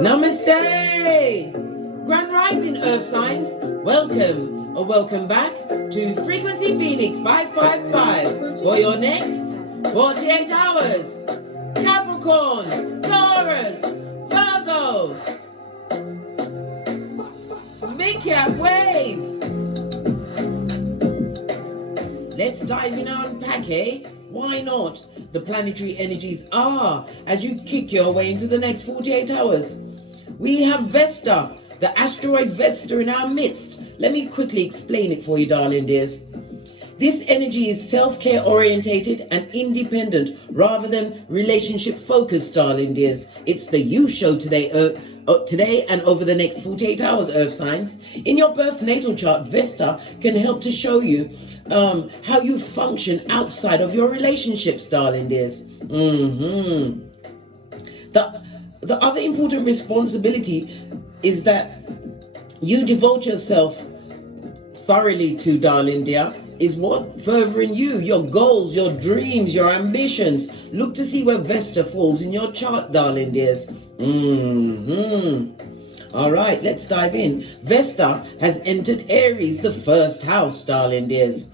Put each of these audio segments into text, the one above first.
Namaste! Grand Rising Earth Signs, welcome or welcome back to Frequency Phoenix 555 for your next 48 hours. Capricorn, Taurus, Virgo, Big Cat Wave. Let's dive in and unpack, eh? Why not? The planetary energies are as you kick your way into the next 48 hours. We have Vesta, the asteroid Vesta in our midst. Let me quickly explain it for you, darling dears. This energy is self-care orientated and independent rather than relationship focused, darling dears. It's the you show today, today and over the next 48 hours, Earth signs. In your birth natal chart, Vesta can help to show you how you function outside of your relationships, darling dears. The other important responsibility is that you devote yourself thoroughly to, darling dear, is what furthering you, your goals, your dreams, your ambitions. Look to see where Vesta falls in your chart, darling dears. All right, let's dive in. Vesta has entered Aries, the first house, darling dears.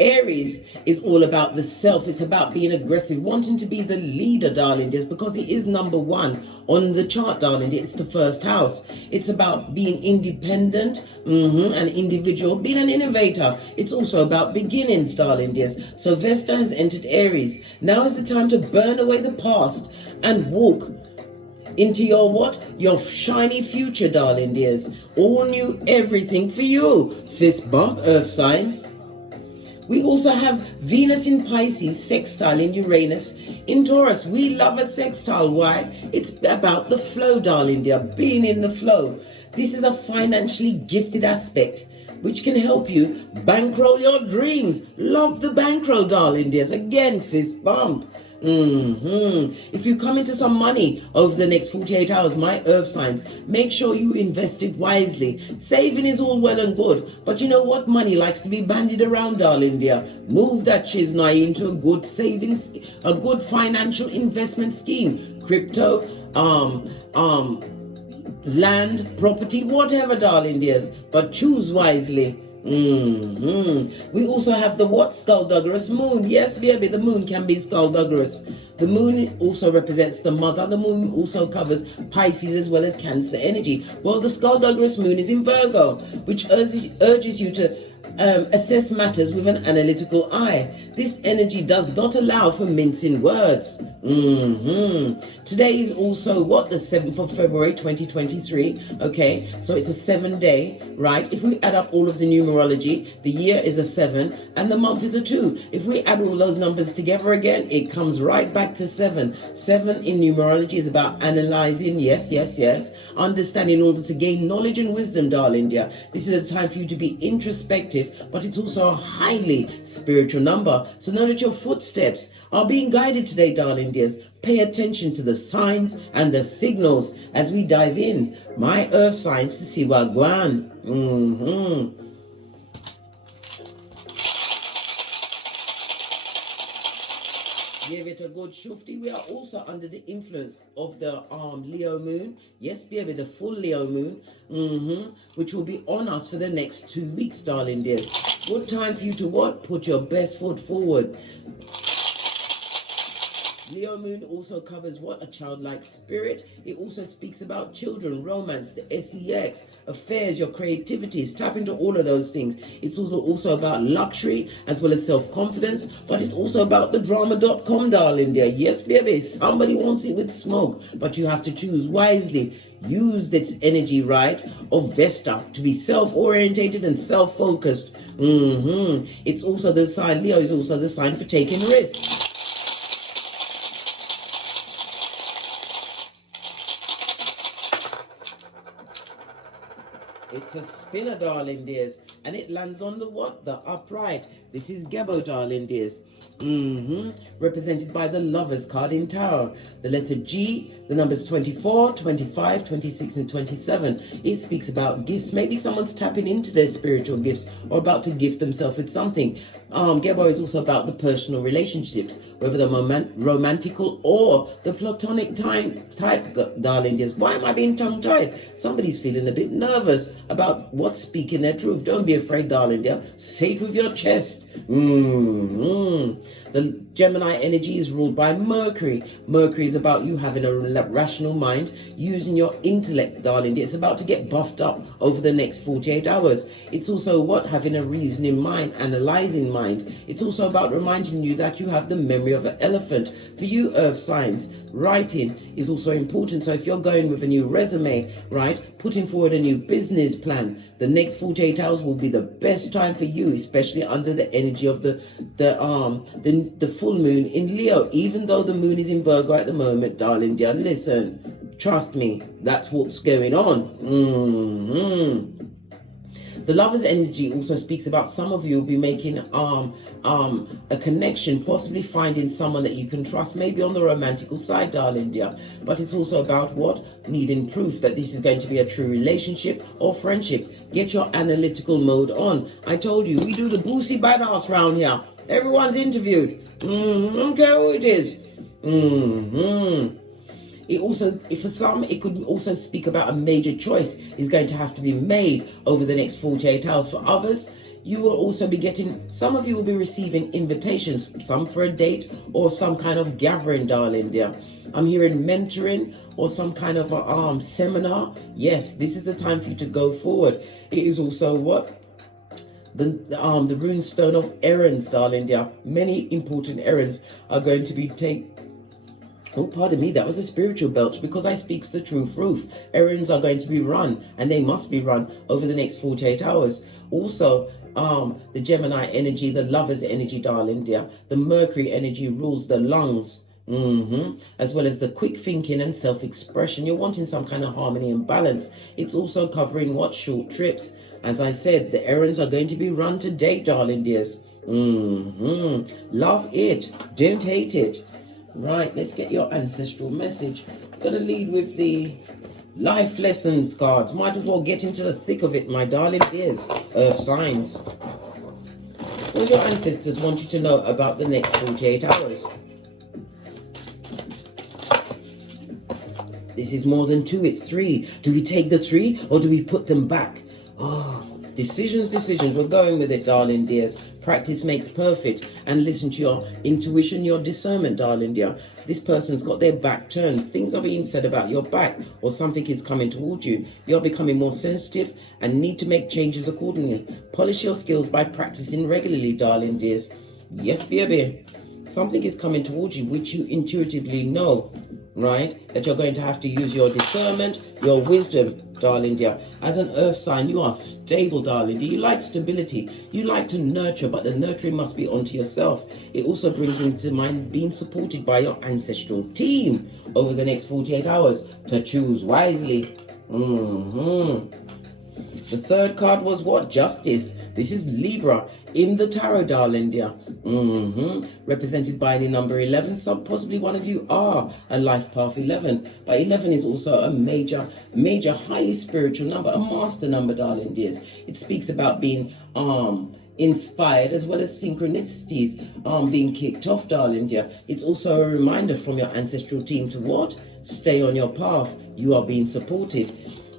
Aries is all about the self. It's about being aggressive, wanting to be the leader, darling dears, because it is number one on the chart, darling dear. It's the first house. It's about being independent, an individual, being an innovator. It's also about beginnings, darling dears. So Vesta has entered Aries. Now is the time to burn away the past and walk into your what? Your shiny future, darling dears. All new everything for you. Fist bump, Earth signs. We also have Venus in Pisces, sextile in Uranus. In Taurus, we love a sextile. Why? It's about the flow, darling dear, being in the flow. This is a financially gifted aspect which can help you bankroll your dreams. Love the bankroll, darling dears. Again, fist bump. If you come into some money over the next 48 hours, my earth signs, make sure you invest it wisely. Saving is all well and good, but you know what? Money likes to be bandied around, darling dear. Move that chiznai into a good savings, a good financial investment scheme. Crypto, land, property, whatever, darling dears, but choose wisely. We also have the what? Skullduggerous moon. Yes, baby, the moon can be skullduggerous. The moon also represents the mother. The moon also covers Pisces as well as Cancer energy. Well, the skullduggerous moon is in Virgo, which urges you to assess matters with an analytical eye. This energy does not allow for mincing words. Today is also what? The 7th of February 2023. Okay, so it's a 7-day, right? If we add up all of the numerology, the year is a 7 and the month is a 2. If we add all those numbers together again, it comes right back to 7. 7 in numerology is about analyzing, yes, understanding in order to gain knowledge and wisdom, darling dear. This is a time for you to be introspective, but it's also a highly spiritual number. So know that your footsteps are being guided today, darling dears. Pay attention to the signs and the signals as we dive in. My earth signs to see what going. Give it a good shufty. We are also under the influence of the Leo moon. Yes, baby, the full Leo moon, which will be on us for the next 2 weeks, darling dears. Good time for you to what? Put your best foot forward. Leo moon also covers what? A childlike spirit. It also speaks about children, romance, the sex, affairs, your creativities. Tap into all of those things. It's also about luxury as well as self-confidence, but it's also about the drama.com, darling dear. Yes, baby, somebody wants it with smoke, but you have to choose wisely. Use this energy, right, of Vesta to be self-orientated and self-focused. It's also the sign, Leo is also the sign for taking risks. It's a spinner, darling dears, and it lands on the what? The upright. This is Gebo, darling dears. Represented by the Lovers card in Tarot. the letter G, the numbers 24, 25, 26, and 27. It speaks about gifts. Maybe someone's tapping into their spiritual gifts or about to gift themselves with something. Gebo is also about the personal relationships, whether the romantical or the platonic type, darling dears. Why am I being tongue-tied? Somebody's feeling a bit nervous about what's speaking their truth. Don't be afraid, darling dear. Say it with your chest. The Gemini energy is ruled by Mercury. Mercury is about you having a rational mind, using your intellect, darling dear. It's about to get buffed up over the next 48 hours. It's also what? Having a reasoning mind, analyzing mind. It's also about reminding you that you have the memory of an elephant. For you, earth signs, writing is also important. So if you're going with a new resume, right, putting forward a new business plan, the next 48 hours will be the best time for you, especially under the energy of the full moon in Leo. Even though the moon is in Virgo at the moment, darling dear, listen, trust me, that's what's going on. The lover's energy also speaks about some of you will be making a connection, possibly finding someone that you can trust, maybe on the romantical side, darling dear. But it's also about what? Needing proof that this is going to be a true relationship or friendship. Get your analytical mode on. I told you, we do the boosie badass round here. Everyone's interviewed. I don't care who it is. It also, for some, it could also speak about a major choice is going to have to be made over the next 48 hours. For others, you will also be getting, some of you will be receiving invitations, some for a date or some kind of gathering, darling dear. I'm hearing mentoring or some kind of a seminar. Yes, this is the time for you to go forward. It is also what? The rune stone of errands, darling dear. Many important errands are going to be taken. Oh, pardon me, that was a spiritual belch because I speaks the truth. Errands are going to be run, and they must be run over the next 48 hours. Also, the Gemini energy, the lover's energy, darling dear. The Mercury energy rules the lungs. As well as the quick thinking and self-expression. You're wanting some kind of harmony and balance. It's also covering what? Short trips. As I said, the errands are going to be run today, darling dears. Love it. Don't hate it. Right, let's get your ancestral message. Gonna lead with the life lessons cards. Might as well get into the thick of it, my darling dears. Earth signs. What do your ancestors want you to know about the next 48 hours? This is more than 2, it's 3. Do we take the 3 or do we put them back? Oh, decisions. We're going with it, darling dears. Practice makes perfect. And listen to your intuition, your discernment, darling dear. This person's got their back turned. Things are being said about your back or something is coming towards you. You're becoming more sensitive and need to make changes accordingly. Polish your skills by practicing regularly, darling dears. Yes, baby. Something is coming towards you which you intuitively know, right? That you're going to have to use your discernment, your wisdom, darling dear. As an earth sign, you are stable, darling dear. You like stability. You like to nurture, but the nurturing must be onto yourself. It also brings into mind being supported by your ancestral team over the next 48 hours to choose wisely. The third card was what? Justice. This is Libra in the tarot, darling dear. Represented by the number 11. So possibly one of you are a life path 11. But 11 is also a major, highly spiritual number, a master number, darling dears. It speaks about being inspired as well as synchronicities being kicked off, darling dear. It's also a reminder from your ancestral team to what? Stay on your path. You are being supported.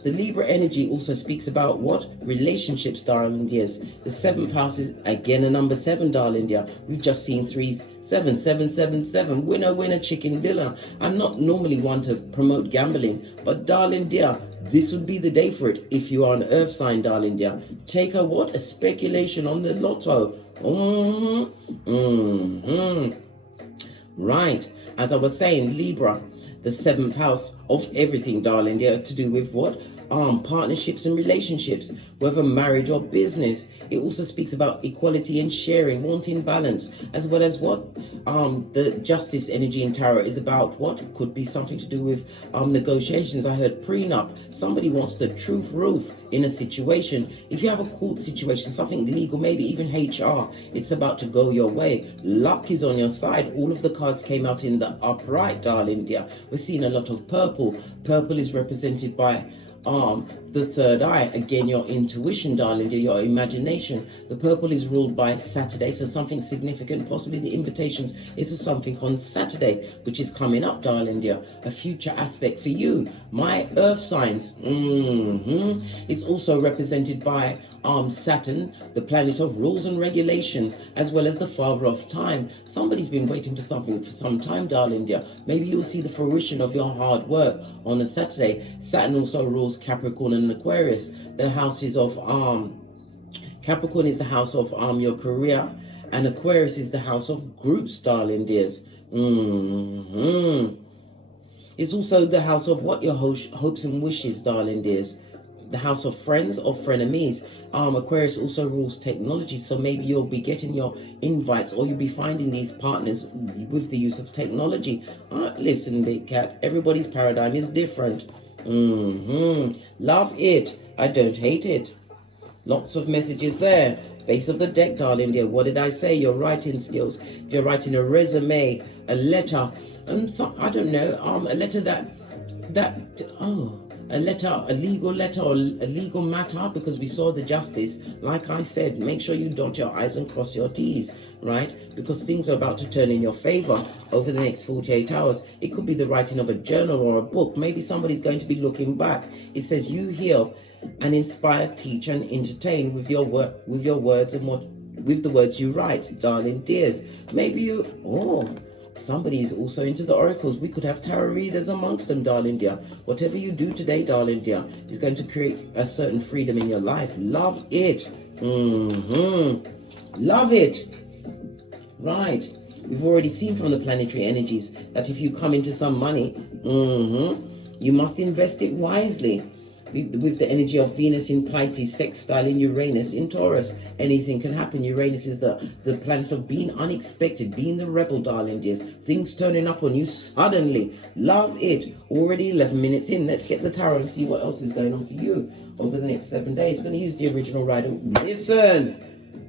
The Libra energy also speaks about what? Relationships, darling dears. The 7th house is again a number 7, darling dear. We've just seen 3, 7, 7, 7, 7. Winner, chicken dinner. I'm not normally one to promote gambling, but darling dear, this would be the day for it if you are an earth sign, darling dear. Take a what? A speculation on the lotto. Right. As I was saying, Libra, the 7th house of everything, darling dear, to do with what? partnerships and relationships, whether marriage or business. It also speaks about equality and sharing, wanting balance, as well as what the justice energy in tarot is about. What could be something to do with negotiations. I heard prenup. Somebody wants the truth roof in a situation. If you have a court situation, something legal, maybe even HR, it's about to go your way. Luck is on your side. All of the cards came out in the upright, darling dear. We're seeing a lot of purple. Purple is represented by the third eye. Again, your intuition, darling dear, your imagination. The purple is ruled by Saturday, so something significant, possibly the invitations is something on Saturday, which is coming up, darling dear. A future aspect for you. My earth signs. It's also represented by Saturn, the planet of rules and regulations, as well as the father of time. Somebody's been waiting for something for some time, darling dear. Maybe you'll see the fruition of your hard work on a Saturday. Saturn also rules Capricorn and Aquarius. The houses of Capricorn is the house of your career, and Aquarius is the house of groups, darling dears. It's also the house of what your hopes and wishes, darling dears. The house of friends or frenemies. Aquarius also rules technology, so maybe you'll be getting your invites, or you'll be finding these partners with the use of technology. Listen, big cat, everybody's paradigm is different. Love it. I don't hate it. Lots of messages there. Base of the deck, darling dear. What did I say? Your writing skills. If you're writing a resume, a letter, I don't know, a letter a legal letter or a legal matter, because we saw the justice. Like I said, make sure you dot your I's and cross your T's, right? Because things are about to turn in your favor over the next 48 hours. It could be the writing of a journal or a book. Maybe somebody's going to be looking back. It says you heal and inspire, teach and entertain with your words and with the words you write, darling dears. Maybe somebody is also into the oracles. We could have tarot readers amongst them, darling dear. Whatever you do today, darling dear, is going to create a certain freedom in your life. Love it. Love it. Right. We've already seen from the planetary energies that if you come into some money, you must invest it wisely. With the energy of Venus in Pisces, sextile in Uranus in Taurus, anything can happen. Uranus is the planet of being unexpected, being the rebel, darling dears. Things turning up on you suddenly. Love it. Already 11 minutes in. Let's get the tarot and see what else is going on for you over the next 7 days. We're going to use the original rider. Listen.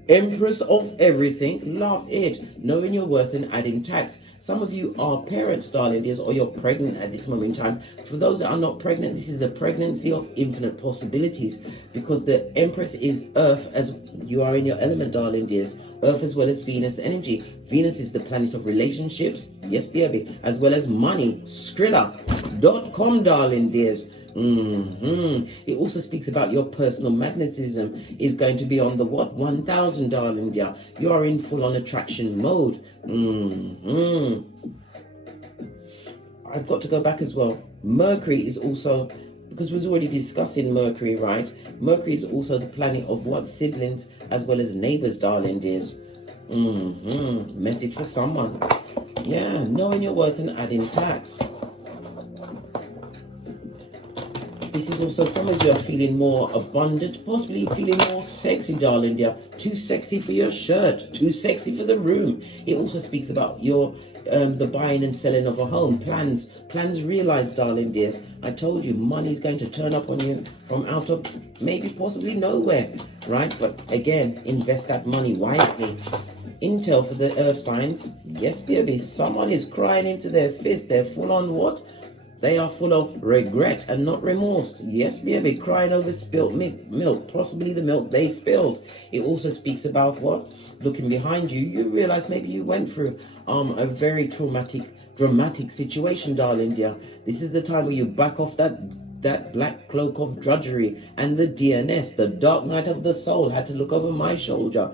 Empress of everything. Love it. Knowing your worth and adding tax. Some of you are parents, darling dears, or you're pregnant at this moment in time. For those that are not pregnant, this is the pregnancy of infinite possibilities, because the Empress is Earth, as you are in your element, darling dears. Earth as well as Venus energy. Venus is the planet of relationships, yes baby, as well as money. Skrilla.com, darling dears. It also speaks about your personal magnetism is going to be on the 1000, darling dear. You are in full on attraction mode. I've got to go back as well. Mercury is also, because we was already discussing Mercury, right? Mercury is also the planet of what? Siblings as well as neighbors, darling dears. Message for someone. Yeah, knowing your worth and adding tax. This is also, some of you are feeling more abundant, possibly feeling more sexy, darling dear. Too sexy for your shirt, too sexy for the room. It also speaks about your the buying and selling of a home. Plans realized, darling dears. I told you, money's going to turn up on you from out of maybe possibly nowhere, right? But again, invest that money wisely. Intel for the earth signs. Yes, baby, someone is crying into their fist. They're full on what? They are full of regret and not remorse. Yes, baby, crying over spilt milk, possibly the milk they spilled. It also speaks about what? Looking behind you, you realize maybe you went through a very dramatic situation, darling dear. This is the time where you back off that black cloak of drudgery and the DNS, the dark night of the soul, had to look over my shoulder.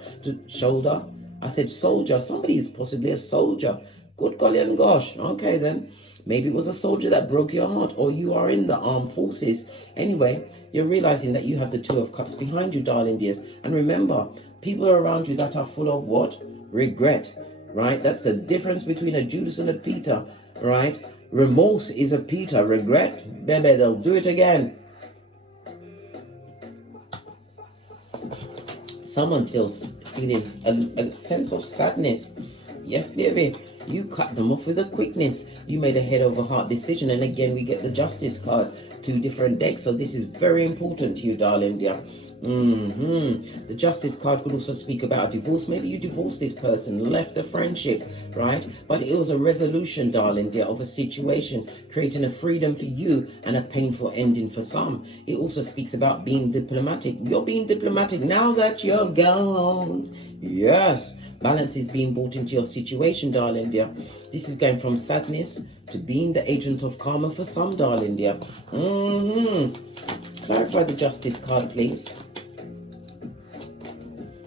I said soldier. Somebody is possibly a soldier. Good golly and gosh. Okay then. Maybe it was a soldier that broke your heart, or you are in the armed forces. Anyway, you're realizing that you have the Two of Cups behind you, darling dears. And remember, people are around you that are full of what? Regret, right? That's the difference between a Judas and a Peter, right? Remorse is a Peter. Regret, baby, they'll do it again. Someone feeling a sense of sadness. Yes, baby. You cut them off with a quickness. You made a head over heart decision. And again, we get the Justice card. 2 different decks. So this is very important to you, darling dear. The Justice card could also speak about a divorce. Maybe you divorced this person, left a friendship, right? But it was a resolution, darling dear, of a situation, creating a freedom for you and a painful ending for some. It also speaks about being diplomatic. You're being diplomatic now that you're gone. Yes. Balance is being brought into your situation, darling dear. This is going from sadness to being the agent of karma for some, darling dear. Clarify the Justice card, please.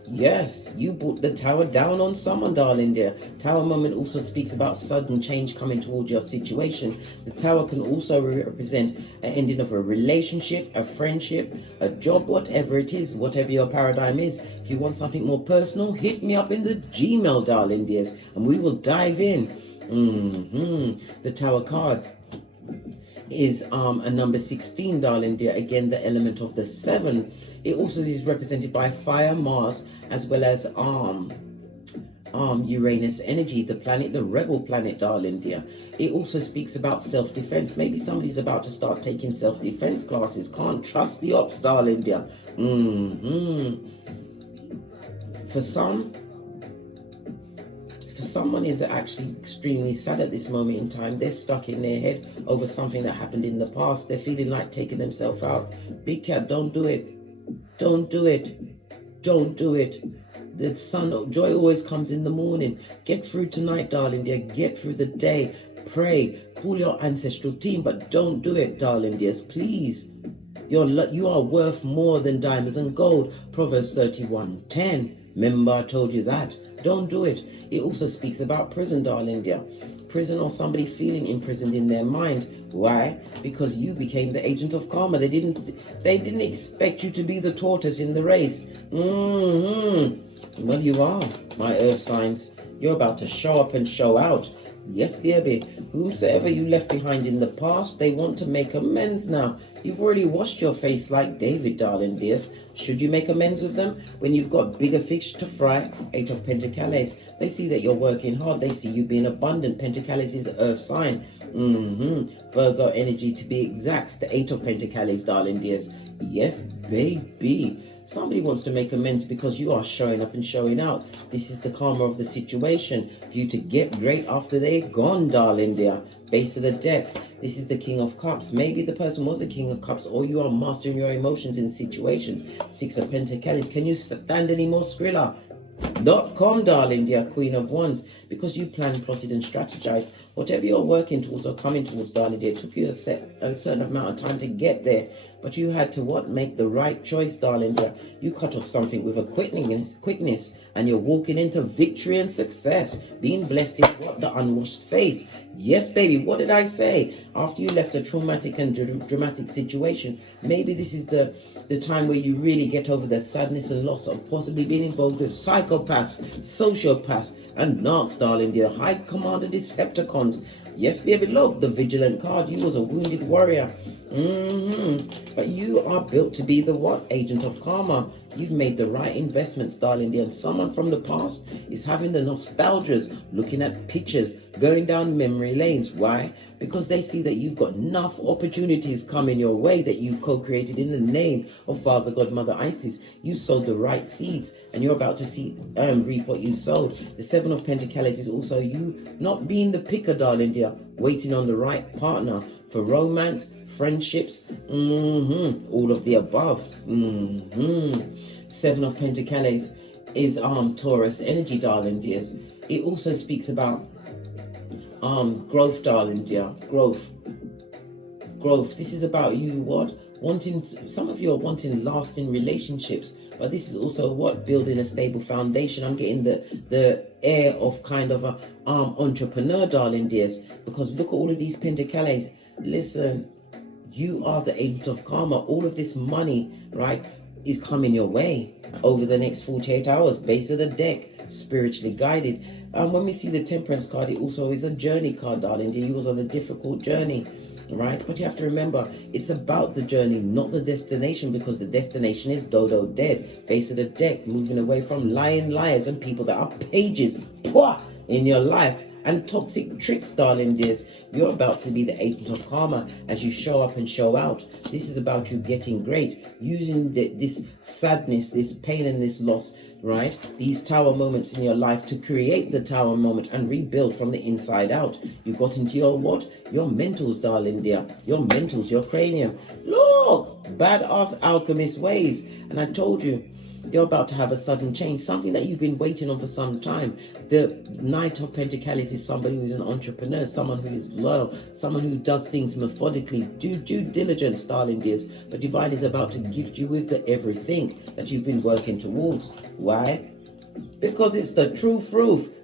Yes, you brought the Tower down on someone, darling dear. Tower moment also speaks about sudden change coming towards your situation. The Tower can also represent an ending of a relationship, a friendship, a job, whatever it is, whatever your paradigm is. If you want something more personal, hit me up in the Gmail, darling dears, and we will dive in. The Tower card is a number 16, darling dear. Again, the element of the 7. It also is represented by fire, Mars, as well as Uranus energy, the planet, the rebel planet, darling dear. It also speaks about self-defense. Maybe somebody's about to start taking self-defense classes. Can't trust the ops, darling dear. For someone is actually extremely sad at this moment in time. They're stuck in their head over something that happened in the past. They're feeling like taking themselves out. Big cat, don't do it. Don't do it. Don't do it. The sun of joy always comes in the morning. Get through tonight, darling dear. Get through the day. Pray. Call your ancestral team, but don't do it, darling dears. Please. You are worth more than diamonds and gold. Proverbs 31:10. Remember, I told you that. Don't do it. It also speaks about prison, darling dear. Prison, or somebody feeling imprisoned in their mind. Why? Because you became the agent of karma. They didn't expect you to be the tortoise in the race. Well, you are, my earth signs. You're about to show up and show out. Yes, baby. Whomsoever you left behind in the past, they want to make amends now. You've already washed your face like David, darling dears. Should you make amends with them when you've got bigger fish to fry? 8 of Pentacles. They see that you're working hard. They see you being abundant. Pentacles is an earth sign. Virgo energy to be exact. The 8 of Pentacles, darling dears. Yes, baby. Somebody wants to make amends because you are showing up and showing out. This is the karma of the situation. For you to get great after they're gone, darling dear. Base of the deck. This is the King of Cups. Maybe the person was a King of Cups, or you are mastering your emotions in situations. 6 of Pentacles. Can you stand any more Skrilla? .com, darling dear. Queen of Wands. Because you planned, plotted and strategized. Whatever you're working towards or coming towards, darling dear, it took you a certain amount of time to get there. But you had to make the right choice, darling dear. You cut off something with a quickness, and you're walking into victory and success. Being blessed is what? The unwashed face. Yes, baby, what did I say? After you left a traumatic and dramatic situation, maybe this is the time where you really get over the sadness and loss of possibly being involved with psychopaths, sociopaths, and narcs, darling dear. High Commander Decepticons. Yes, baby, look, the Vigilant card. You was a wounded warrior. But you are built to be the what? Agent of karma. You've made the right investments, darling dear. And someone from the past is having the nostalgias, looking at pictures, going down memory lanes. Why? Because they see that you've got enough opportunities coming your way that you co-created in the name of Father, God, Mother, Isis. You sowed the right seeds, and you're about to see reap what you sowed. The 7 of Pentacles is also you not being the picker, darling dear, waiting on the right partner for romance, friendships, all of the above. 7 of Pentacles is Taurus energy, darling dears. It also speaks about growth, darling dear. Growth. This is about you some of you are wanting lasting relationships, but this is also building a stable foundation. I'm getting the air of kind of a entrepreneur, darling dears, because look at all of these Pentacles. Listen, you are the agent of karma. All of this money, right, is coming your way over the next 48 hours. Base of the deck, spiritually guided. When we see the Temperance card, it also is a journey card, darling dear. You was on a difficult journey. right? But you have to remember, it's about the journey, not the destination, because the destination is dodo dead. Base of the deck, moving away from lying liars and people that are pages in your life and toxic tricks, darling dears. You're about to be the agent of karma as you show up and show out. This is about you getting great, using this sadness, this pain and this loss, right? These tower moments in your life to create the tower moment and rebuild from the inside out. You got into your what? Your mentals, darling dear. Your mentals, your cranium. Look, badass alchemist ways. And I told you, you're about to have a sudden change, something that you've been waiting on for some time. The Knight of Pentacles is somebody who's an entrepreneur, someone who is loyal, someone who does things methodically, due diligence, darling dears. But Divine is about to gift you with the everything that you've been working towards. Why? Because it's the truth.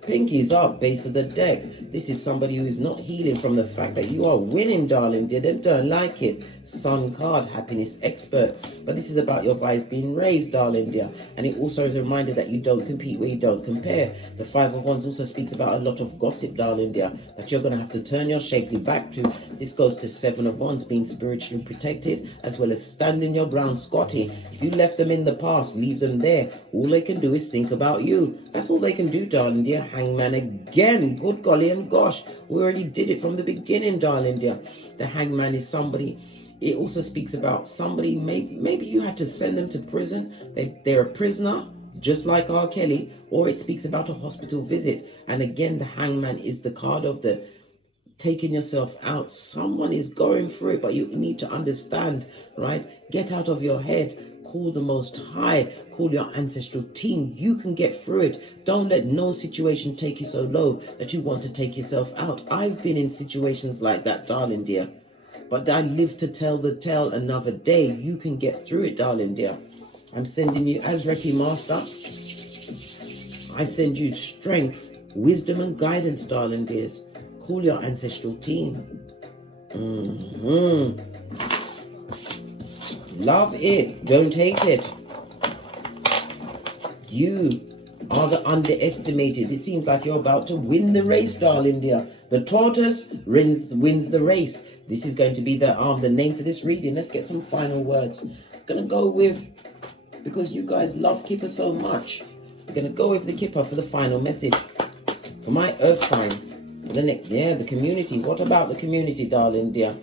Pinkies up, base of the deck. This is somebody who is not healing from the fact that you are winning, darling dear. They don't like it. Sun card, happiness expert. But this is about your vibes being raised, darling dear. And it also is a reminder that you don't compete where you don't compare. The Five of Wands also speaks about a lot of gossip, darling dear, that you're going to have to turn your shapely back to. This goes to Seven of Wands, being spiritually protected, as well as standing your ground, Scotty. If you left them in the past, leave them there. All they can do is think about you. That's all they can do, darling dear. Hangman again. Good golly and gosh. We already did it from the beginning, darling dear. The Hangman is somebody. It also speaks about somebody, maybe you had to send them to prison. They're a prisoner, just like R. Kelly. Or it speaks about a hospital visit. And again, the Hangman is the card of the taking yourself out. Someone is going through it, but you need to understand, right? Get out of your head. Call the Most High. Call your ancestral team. You can get through it. Don't let no situation take you so low that you want to take yourself out. I've been in situations like that, darling dear. But I live to tell the tale another day. You can get through it, darling dear. I'm sending you, as Reiki Master, I send you strength, wisdom and guidance, darling dears. Call your ancestral team. Love it. Don't hate it. You are the underestimated. It seems like you're about to win the race, darling dear. The tortoise wins the race. This is going to be the name for this reading. Let's get some final words. I'm going to go with, because you guys love Kipper so much, I'm going to go with the Kipper for the final message. For my earth signs. The community. What about the community, darling dear?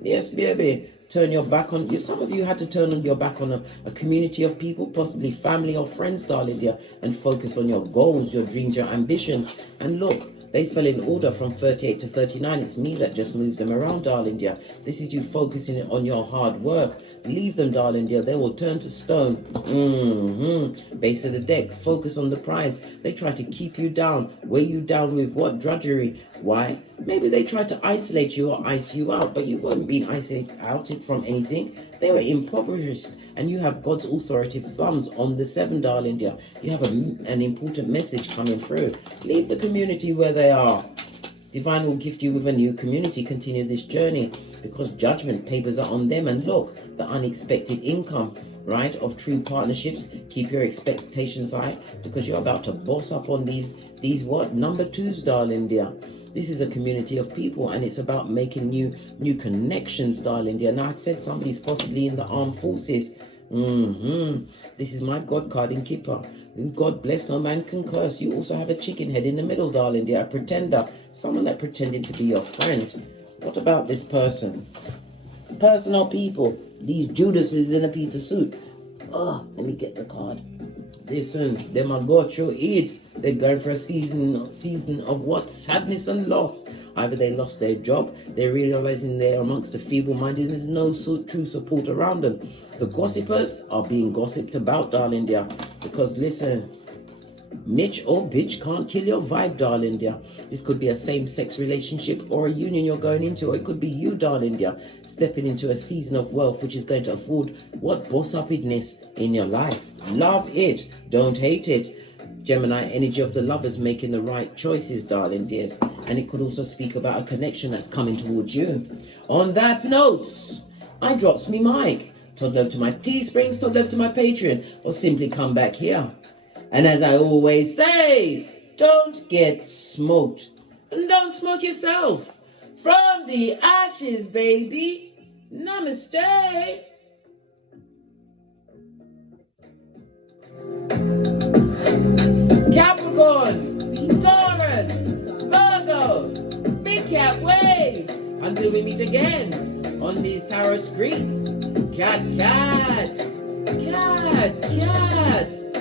Yes, baby. Turn your back on you. Some of you had to turn your back on a community of people, possibly family or friends, darling dear, and focus on your goals, your dreams, your ambitions. And look, they fell in order from 38 to 39. It's me that just moved them around, darling dear. This is you focusing on your hard work. Leave them, darling dear. They will turn to stone. Base of the deck. Focus on the prize. They try to keep you down. Weigh you down with what? Drudgery. Why? Maybe they tried to isolate you or ice you out, but you weren't being isolated from anything. They were impoverished, and you have God's authoritative thumbs on the 7, darling dear. You have an important message coming through. Leave the community where they are. Divine will gift you with a new community. Continue this journey, because judgment papers are on them. And look, the unexpected income, right, of true partnerships. Keep your expectations high, because you're about to boss up on these what? Number 2s, darling dear. This is a community of people, and it's about making new connections, darling dear. Now, I said somebody's possibly in the armed forces. This is my God card in Kipper. God bless, no man can curse. You also have a chicken head in the middle, darling dear. A pretender. Someone that pretended to be your friend. What about this person? Person or people? These Judases in a Peter suit. Let me get the card. Listen, them are got you eat. They're going for a season of what? Sadness and loss. Either they lost their job, they're realizing they're amongst the feeble-minded, there's no true support around them. The gossipers are being gossiped about, darling dear. Because listen, Mitch or bitch can't kill your vibe, darling dear. This could be a same-sex relationship or a union you're going into, or it could be you, darling dear, stepping into a season of wealth which is going to afford what? Boss-uppedness in your life. Love it. Don't hate it. Gemini energy of the lovers making the right choices, darling dears. And it could also speak about a connection that's coming towards you. On that note, I drops me mic. Talk love to my Teesprings, talk love to my Patreon, or simply come back here. And as I always say, don't get smoked. And don't smoke yourself. From the ashes, baby. Namaste. Capricorn, Taurus, Virgo, Big Cat Wave. Until we meet again on these tarot streets. Cat, cat, cat, cat.